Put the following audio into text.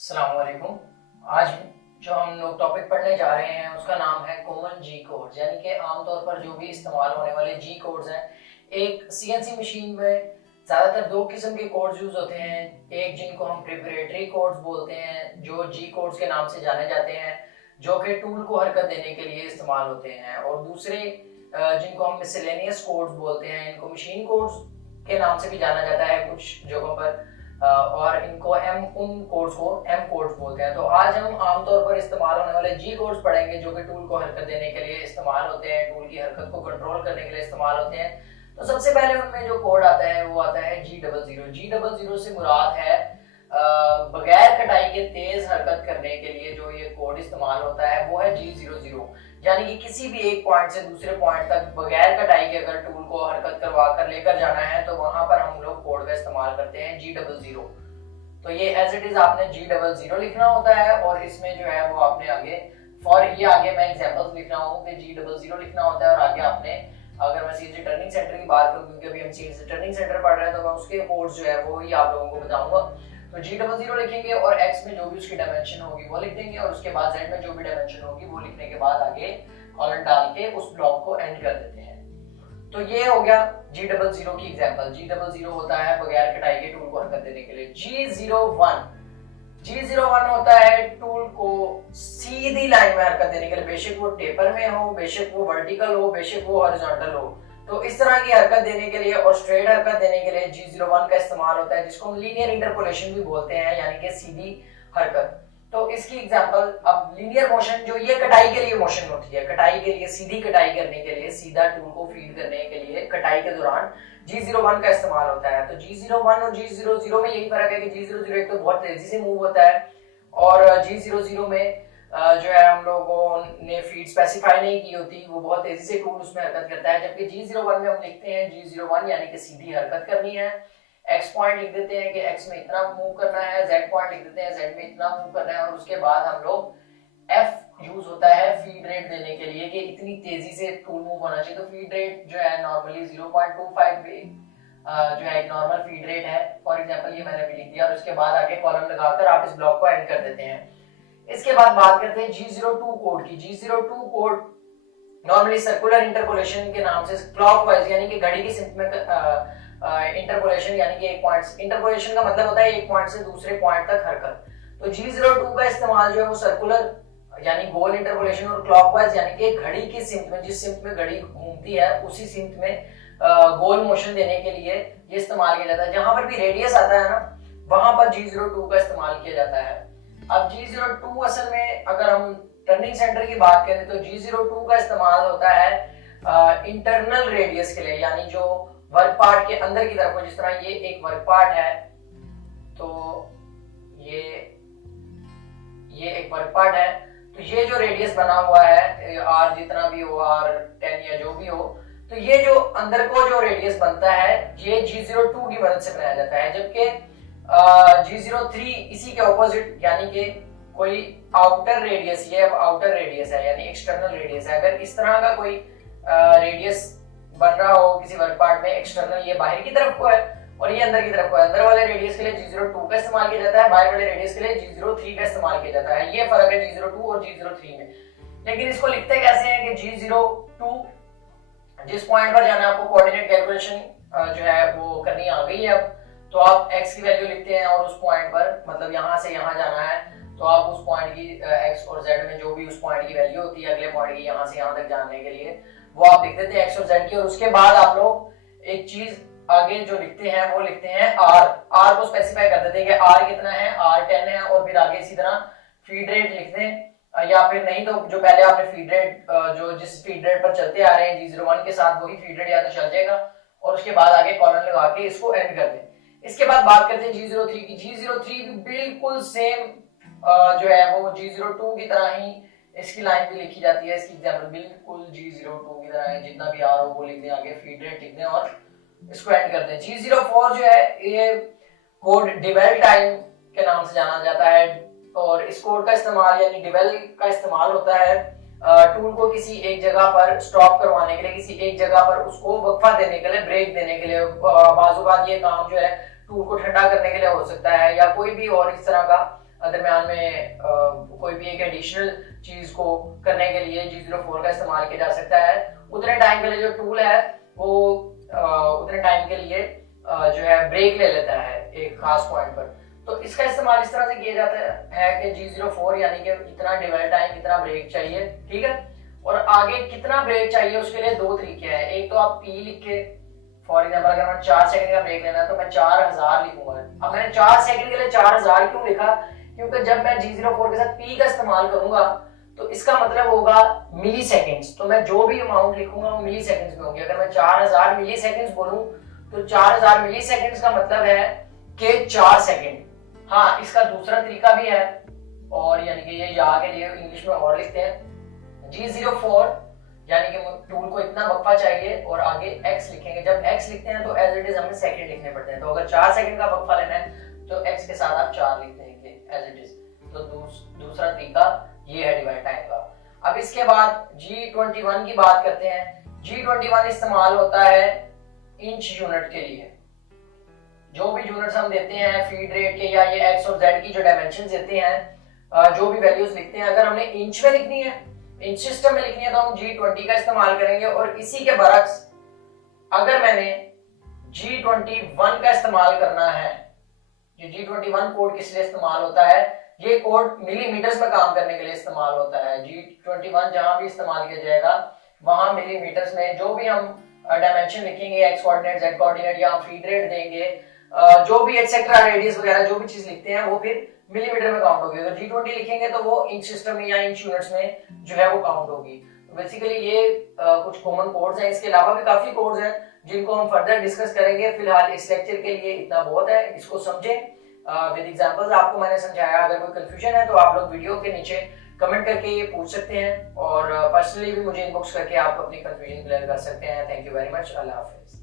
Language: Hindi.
अस्सलाम वालेकुम। आज जो हम लोग टॉपिक पढ़ने जा रहे हैं उसका नाम है कॉमन जी कोड्स, यानी कि आमतौर पर जो भी इस्तेमाल होने वाले जी कोड्स हैं। एक सीएनसी मशीन में ज़्यादातर दो किस्म के कोड्स यूज होते हैं। एक जिनको हम प्रिपरेटरी कोड्स बोलते हैं, जो जी कोड्स के नाम से जाने जाते हैं, जो कि टूल को हरकत देने के लिए इस्तेमाल होते हैं। और दूसरे जिनको हम मिसलेनियस कोड्स बोलते हैं, इनको मशीन कोड्स के नाम से भी जाना जाता है कुछ जगहों पर, और इनको उन कोड्स को एम कोड्स बोलते हैं। तो आज हम आमतौर पर इस्तेमाल होने वाले जी कोड्स पढ़ेंगे जो कि टूल को हरकत देने के लिए इस्तेमाल होते हैं, टूल की हरकत को कंट्रोल करने के लिए इस्तेमाल होते हैं। तो सबसे पहले उनमें जो कोड आता है वो आता है G00। G00 से मुराद है बगैर कटाई के तेज हरकत करने के लिए जो ये कोड इस्तेमाल होता है वो है G00। यानी कि किसी भी एक पॉइंट से दूसरे पॉइंट तक बगैर कटाई के अगर टूल को हरकत करवा कर लेकर जाना है तो वहां पर हम लोग कोड का इस्तेमाल करते हैं G00। तो ये एज इट इज आपने G00 लिखना होता है, और इसमें जो है वो आपने आगे फॉर ये आगे मैं एग्जांपल्स लिख रहा हूँ कि G00 लिखना होता है। और आगे आपने, अगर मैं सीएनसी टर्निंग सेंटर की बात करूँ, क्योंकि अभी हम सीएनसी टर्निंग सेंटर पढ़ रहे हैं, तो मैं उसके कोड्स जो है वो ही आप लोगों को बताऊंगा। तो G00 लिखेंगे और x में जो भी उसकी डायमेंशन होगी वो लिख देंगे, और उसके बाद z में जो भी डायमेंशन होगी वो लिखने के बाद आगे कॉलन डाल के उस ब्लॉक को एंड कर देते हैं। तो ये हो गया G00 की एग्जांपल। G00 होता है बगैर कटाई के टूल को हरकत देने के लिए। G01 होता है टूल को सीधी लाइन में हरकत देने के लिए, बेशक वो टेपर में हो, बेशक वो वर्टिकल हो, बेशक वो हॉरिजॉन्टल हो। तो इस तरह की हरकत देने के लिए और स्ट्रेट हरकत देने के लिए G01 का इस्तेमाल होता है, जिसको हम लीनियर इंटरपोलेशन भी बोलते हैं, यानी कि सीधी हरकत। तो इसकी एग्जांपल, अब लीनियर मोशन जो ये कटाई के लिए मोशन होती है, कटाई के लिए, सीधी कटाई करने के लिए, सीधा टूल को फीड करने के लिए कटाई के दौरान G01 का इस्तेमाल होता है। तो G01 और G00 में यही फर्क है कि G00 एक तो बहुत तेजी से मूव होता है, और G00 में जो है हम लोगों ने फीड स्पेसिफाई नहीं की होती, वो बहुत तेजी से टूल उसमें हरकत करता है। जबकि G01 में हम लिखते हैं G01 यानी कि सीधी हरकत करनी है, x पॉइंट लिख देते हैं कि x में इतना मूव करना है, z पॉइंट लिख देते हैं z में इतना मूव करना है, और उसके बाद हम लोग f यूज होता है फीड रेट देने के लिए कि इतनी तेजी से टूल मूव होना चाहिए। तो फीड रेट जो है नॉर्मली 0.25 जो है एक नॉर्मल फीड रेट है। फॉर एग्जांपल ये मैंने भी लिख दिया, और उसके बाद आगे कॉलम लगाकर आप इस ब्लॉक को एंड कर देते हैं। इसके बाद बात करते हैं G02 कोड की। G02 code normally circular interpolation के नाम से क्लॉकवाइज यानी कि घड़ी की सिमत में इंटरपोलेशन, यानी कि एक पॉइंट, इंटरपोलेशन का मतलब होता है एक पॉइंट से दूसरे पॉइंट तक हरकत। तो G02 का इस्तेमाल जो है वो सर्कुलर यानी गोल इंटरपोलेशन, और क्लॉकवाइज यानी कि घड़ी की सिमत में, जिस सिमत में घड़ी घूमती है उसी सिमत में गोल मोशन देने के लिए ये इस्तेमाल किया जाता है। जहां पर भी रेडियस आता है ना, वहां पर G02 का इस्तेमाल किया जाता है। अब G02 असल में अगर हम टर्निंग सेंटर की बात करें तो G02 का इस्तेमाल होता है इंटरनल रेडियस के लिए, यानी जो वर्क पार्ट के अंदर की तरफ हो। जिस तरह ये एक वर्क पार्ट है, तो ये एक वर्क पार्ट है, तो ये जो रेडियस बना हुआ है r जितना भी हो, r10 या जो भी हो, तो ये जो अंदर को जो रेडियस बनता है ये G02 की मदद से बनाया जाता है। जबकि G03 इसी के ऑपोजिट, यानी कि कोई आउटर रेडियस, ये आउटर रेडियस है यानी एक्सटर्नल रेडियस है। अगर इस तरह का कोई रेडियस बन रहा हो किसी वर्क पार्ट में, एक्सटर्नल ये बाहर की तरफ को है और ये अंदर की तरफ को है, अंदर वाले रेडियस के लिए G02 का इस्तेमाल किया जाता है, बाहर वाले रेडियस के लिए G03 का इस्तेमाल किया जाता है। ये फर्क है G02 और G03 में। लेकिन इसको लिखते कैसे हैं कि G02 जिस पॉइंट पर जाना है, आपको कोऑर्डिनेट कैलकुलेशन जो है वो करनी आ गई है। अब तो आप x की वैल्यू लिखते हैं, और उस पॉइंट पर, मतलब यहाँ से यहाँ जाना है, तो आप उस पॉइंट की x और z में जो भी उस पॉइंट की वैल्यू होती है अगले पॉइंट की, यहाँ से यहाँ तक जाने के लिए, वो आप लिख देते हैं x और z की। और उसके बाद आप लोग एक चीज आगे जो लिखते हैं वो लिखते हैं r को स्पेसिफाई कर देते हैं कि r कितना है, r10 है, और फिर आगे इसी तरह फीड रेट लिख दें, या फिर नहीं तो जो पहले आपने फीड रेट जो जिस फीड रेट पर चलते आ रहे हैं G01 के साथ वही फीड रेट या तो चल जाएगा, और उसके बाद आगे कॉलन लगा के इसको एंड कर दें। इसके बाद बात करते हैं G03 की। G03 भी बिल्कुल सेम जो है वो G02 की तरह ही इसकी लाइन भी लिखी जाती है। इसकी एग्जांपल बिल्कुल G02 की तरह है, जितना भी R हो वो लिख दें, आगे फीड रेट लिख दें और इसको एंड कर दें। G04 जो है ये कोड डिवेल टाइम के नाम से जाना जाता है, और इस कोड का इस्तेमाल यानी डिवेल का इस्तेमाल होता है टूल को किसी एक जगह पर स्टॉप करवाने के लिए, किसी एक जगह पर उसको वक्फा देने के लिए, ब्रेक देने के लिए। बाज़ औक़ात ये काम जो है टूल को ठंडा करने के लिए हो सकता है, या कोई भी और इस तरह का दरमियान में कोई भी एक एडिशनल चीज को करने के लिए G04 का इस्तेमाल किया जा सकता है। उतने टाइम के लिए जो टूल है वो उतने टाइम के लिए जो है ब्रेक ले लेता है एक खास पॉइंट पर। तो इसका इस्तेमाल इस तरह से किया जाता है कि G04 यानी कि इतना डिवेल टाइम, इतना ब्रेक चाहिए, ठीक है। और आगे कितना ब्रेक चाहिए उसके लिए दो तरीके हैं। एक तो आप P लिख के, फॉर एग्जाम्पल अगर मैं 4 सेकंड का ब्रेक लेना है तो मैं 4000 लिखूंगा। अब मैंने 4 सेकंड के लिए 4000 क्यों लिखा, क्योंकि जब मैं G04 के साथ P का इस्तेमाल करूंगा तो इसका मतलब होगा मिली सेकेंड्स। तो मैं जो भी अमाउंट लिखूंगा वो मिली सेकेंड्स में होंगे। अगर मैं 4000 मिली सेकेंड्स बोलूं तो 4000 मिली सेकेंड्स का मतलब है कि 4 सेकंड। हाँ, इसका दूसरा तरीका भी है, और यानी कि ये या के लिए इंग्लिश में और लिखते हैं G04 यानी कि टूल को इतना वक्फा चाहिए और आगे x लिखेंगे। जब x लिखते हैं तो एज इट इज हमें सेकंड लिखने पड़ते हैं। तो अगर 4 सेकंड का वक्फा लेना है तो x के साथ आप 4 लिख देंगे एज इट इज। तो दूसरा तरीका ये है डिवाइड टाइम का। अब इसके बाद G21 की बात करते हैं। G21 इस्तेमाल होता है इंच यूनिट के लिए। जो भी यूनिट्स हम देते हैं फीड रेट के या ये x और z की जो डायमेंशन देते हैं, जो भी वैल्यूज लिखते हैं, अगर हमने इंच में लिखनी है, इंच सिस्टम में लिखनी है, तो हम G20 का इस्तेमाल करेंगे। और इसी के बरक्स अगर मैंने G21 का इस्तेमाल करना है, ये G21 कोड किस लिए इस्तेमाल होता है, ये कोड मिलीमीटर्स में काम करने के लिए इस्तेमाल होता है। G21 जहां भी इस्तेमाल किया जाएगा वहां मिलीमीटर्स में जो भी हम डायमेंशन लिखेंगे, x कोऑर्डिनेट, z कोऑर्डिनेट या हम फीड रेट देंगे, जो भी एक्सेट्रा रेडियस वगैरह जो भी चीज लिखते हैं वो फिर मिलीमीटर में काउंट होगी। अगर G20 लिखेंगे तो वो इंच सिस्टम में या इंच यूनिट्स में जो है वो काउंट होगी। तो बेसिकली ये कुछ कॉमन कोड्स हैं। इसके अलावा भी काफी कोड्स हैं जिनको हम फर्दर डिस्कस करेंगे। फिलहाल इस लेक्चर के लिए इतना बहुत है, इसको समझें विद एग्जांपल्स। आपको मैंने समझाया। अगर कोई कंफ्यूजन है तो आप लोग वीडियो के नीचे कमेंट करके ये पूछ सकते हैं और पर्सनली भी मुझे इनबॉक्स करके आप अपनी कंफ्यूजन क्लियर कर सकते हैं। Thank you very much. Allah Hafiz.